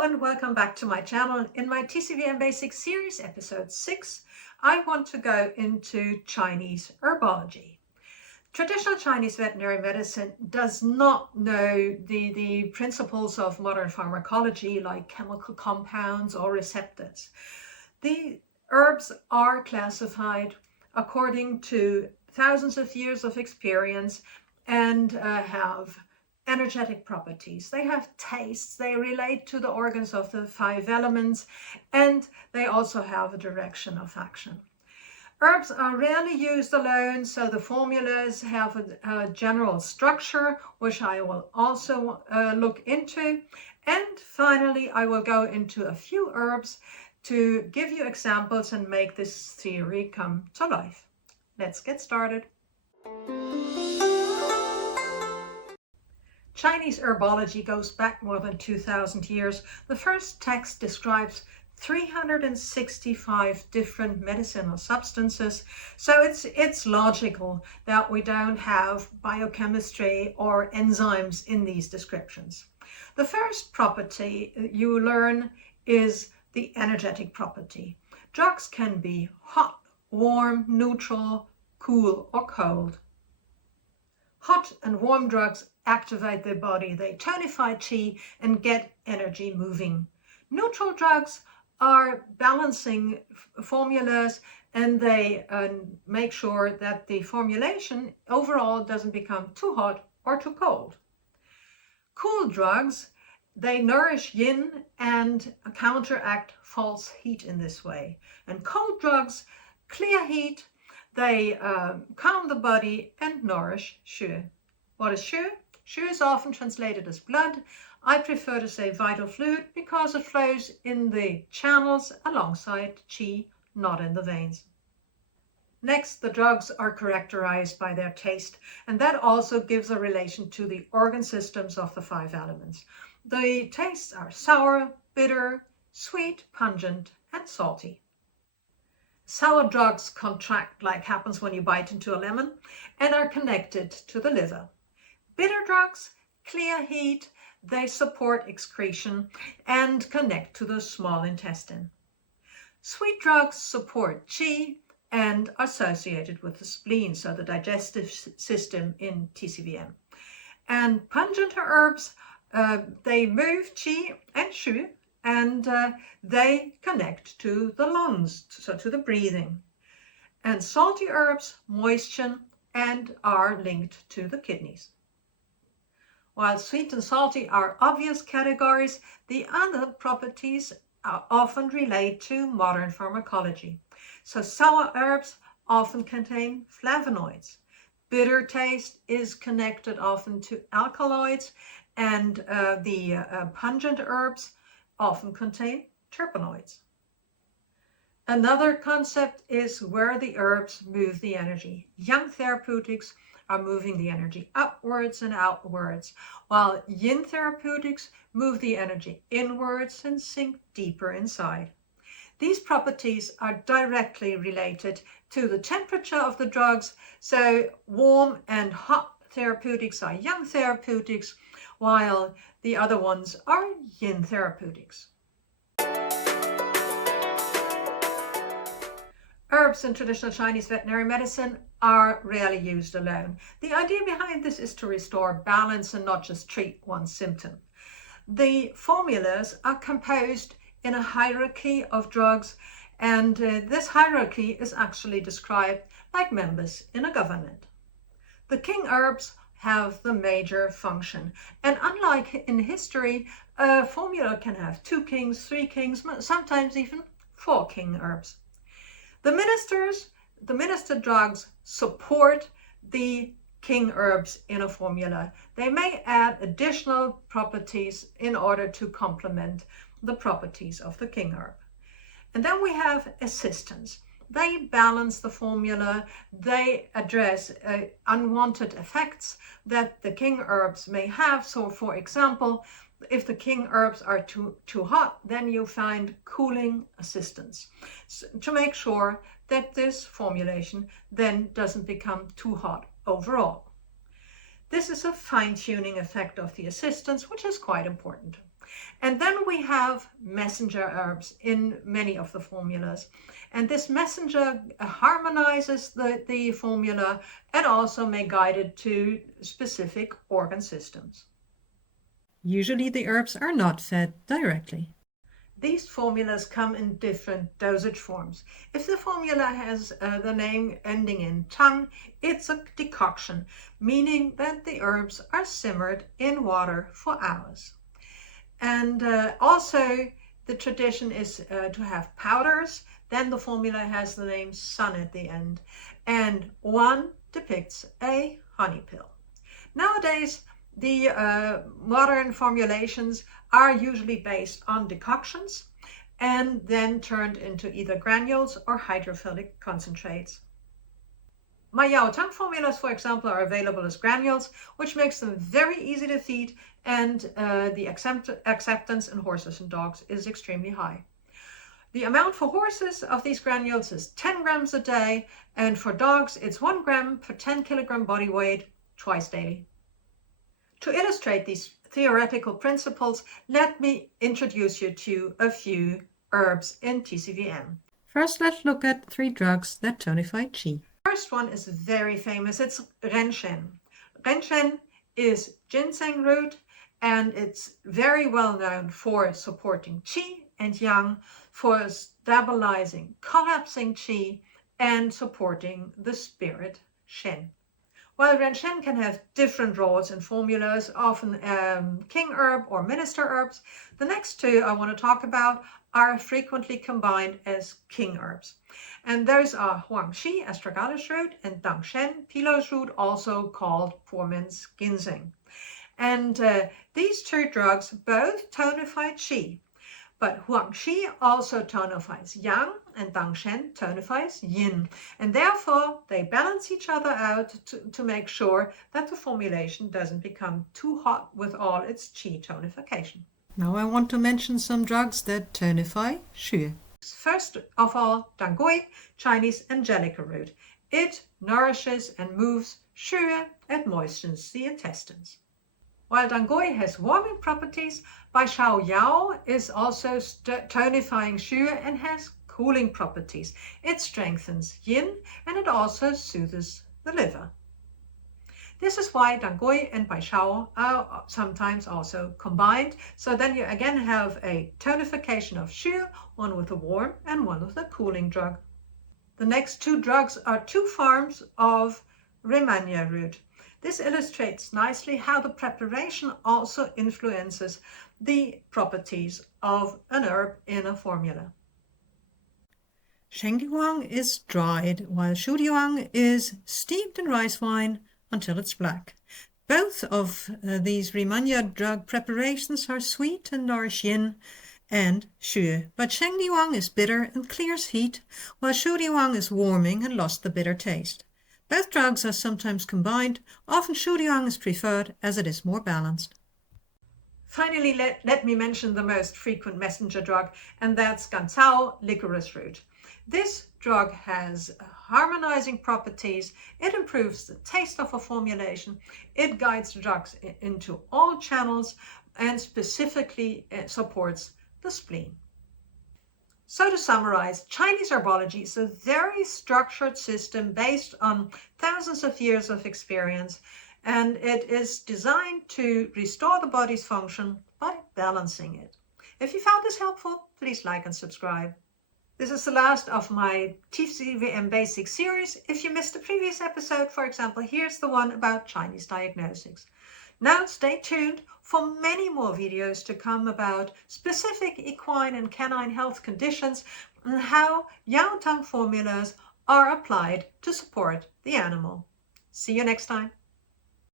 Hello and welcome back to my channel. In my TCVM Basics series, episode 6, I want to go into Chinese herbology. Traditional Chinese veterinary medicine does not know the principles of modern pharmacology like chemical compounds or receptors. The herbs are classified according to thousands of years of experience and have energetic properties. They have tastes, they relate to the organs of the 5 elements, and they also have a direction of action. Herbs are rarely used alone, so the formulas have a general structure, which I will also look into. And finally, I will go into a few herbs to give you examples and make this theory come to life. Let's get started. Chinese herbology goes back more than 2,000 years. The first text describes 365 different medicinal substances, so it's logical that we don't have biochemistry or enzymes in these descriptions. The first property you learn is the energetic property. Drugs can be hot, warm, neutral, cool, or cold. Hot and warm drugs activate the body, they tonify qi and get energy moving. Neutral drugs are balancing formulas and they make sure that the formulation overall doesn't become too hot or too cold. Cool drugs, they nourish yin and counteract false heat in this way. And cold drugs clear heat, they calm the body and nourish Xue. What is Xue? Xue is often translated as blood. I prefer to say vital fluid because it flows in the channels alongside qi, not in the veins. Next, the drugs are characterized by their taste, and that also gives a relation to the organ systems of the 5 elements. The tastes are sour, bitter, sweet, pungent, and salty. Sour drugs contract like happens when you bite into a lemon and are connected to the liver. Bitter drugs clear heat, they support excretion and connect to the small intestine. Sweet drugs support qi and are associated with the spleen, so the digestive system in TCVM. And pungent herbs, they move qi and shu, and they connect to the lungs, so to the breathing. And salty herbs moisten and are linked to the kidneys. While sweet and salty are obvious categories, the other properties often relate to modern pharmacology. So sour herbs often contain flavonoids. Bitter taste is connected often to alkaloids, and the pungent herbs often contain terpenoids. Another concept is where the herbs move the energy. Yang therapeutics are moving the energy upwards and outwards, while yin therapeutics move the energy inwards and sink deeper inside. These properties are directly related to the temperature of the drugs, so warm and hot therapeutics are yang therapeutics, while the other ones are yin therapeutics. Herbs in traditional Chinese veterinary medicine are rarely used alone. The idea behind this is to restore balance and not just treat one symptom. The formulas are composed in a hierarchy of drugs, and this hierarchy is actually described like members in a government. The king herbs have the major function, and unlike in history, a formula can have 2 kings, 3 kings, sometimes even 4 king herbs. The minister drugs support the king herbs in a formula. They may add additional properties in order to complement the properties of the king herb. And then we have assistants. They balance the formula. They address unwanted effects that the king herbs may have. So for example, if the king herbs are too hot, then you find cooling assistants to make sure that this formulation then doesn't become too hot overall. This is a fine-tuning effect of the assistants, which is quite important. And then we have messenger herbs in many of the formulas. And this messenger harmonizes the formula and also may guide it to specific organ systems. Usually the herbs are not fed directly. These formulas come in different dosage forms. If the formula has the name ending in Tang, it's a decoction, meaning that the herbs are simmered in water for hours. And also the tradition is to have powders. Then the formula has the name Sun at the end. And one depicts a honey pill. Nowadays, the modern formulations are usually based on decoctions and then turned into either granules or hydrophilic concentrates. My Yao Tang formulas, for example, are available as granules, which makes them very easy to feed, and the acceptance in horses and dogs is extremely high. The amount for horses of these granules is 10 grams a day, and for dogs it's 1 gram per 10 kilogram body weight twice daily. To illustrate these theoretical principles, let me introduce you to a few herbs in TCVM. First, let's look at 3 drugs that tonify Qi. First one is very famous. It's Rehmannia. Rehmannia is ginseng root, and it's very well known for supporting Qi and Yang, for stabilizing collapsing Qi, and supporting the spirit Shen. While Rehmannia can have different roles in formulas, often king herb or minister herbs, the next 2 I want to talk about are frequently combined as king herbs. And those are Huangxi, Astragalus root, and Dangshen, Pilose root, also called Foreman's ginseng. And these 2 drugs both tonify Qi, but Huangxi also tonifies Yang, and Dangshen tonifies Yin. And therefore, they balance each other out to make sure that the formulation doesn't become too hot with all its Qi tonification. Now I want to mention some drugs that tonify Xue. First of all, Dangui, Chinese Angelica root. It nourishes and moves Xue and moistens the intestines. While Dangui has warming properties, Baishao Yao is also tonifying Xue and has cooling properties. It strengthens Yin and it also soothes the liver. This is why Dangui and Baishao are sometimes also combined. So then you again have a tonification of Xue, one with a warm and one with a cooling drug. The next 2 drugs are 2 forms of Rehmannia root. This illustrates nicely how the preparation also influences the properties of an herb in a formula. Shengdihuang is dried, while Shudihuang is steeped in rice wine until it's black. Both of these Rehmannia drug preparations are sweet and nourish Yin and Xue, but Shengdihuang is bitter and clears heat, while Shudihuang is warming and lost the bitter taste. Both drugs are sometimes combined. Often Shudihuang is preferred as it is more balanced. Finally, let me mention the most frequent messenger drug, and that's Gan Cao, licorice root. This drug has harmonizing properties. It improves the taste of a formulation. It guides the drugs into all channels and specifically supports the spleen. So to summarize, Chinese herbology is a very structured system based on thousands of years of experience, and it is designed to restore the body's function by balancing it. If you found this helpful, please like and subscribe. This is the last of my TCVM Basics series. If you missed the previous episode, for example, here's the one about Chinese diagnostics. Now stay tuned for many more videos to come about specific equine and canine health conditions and how Yao Tang formulas are applied to support the animal. See you next time.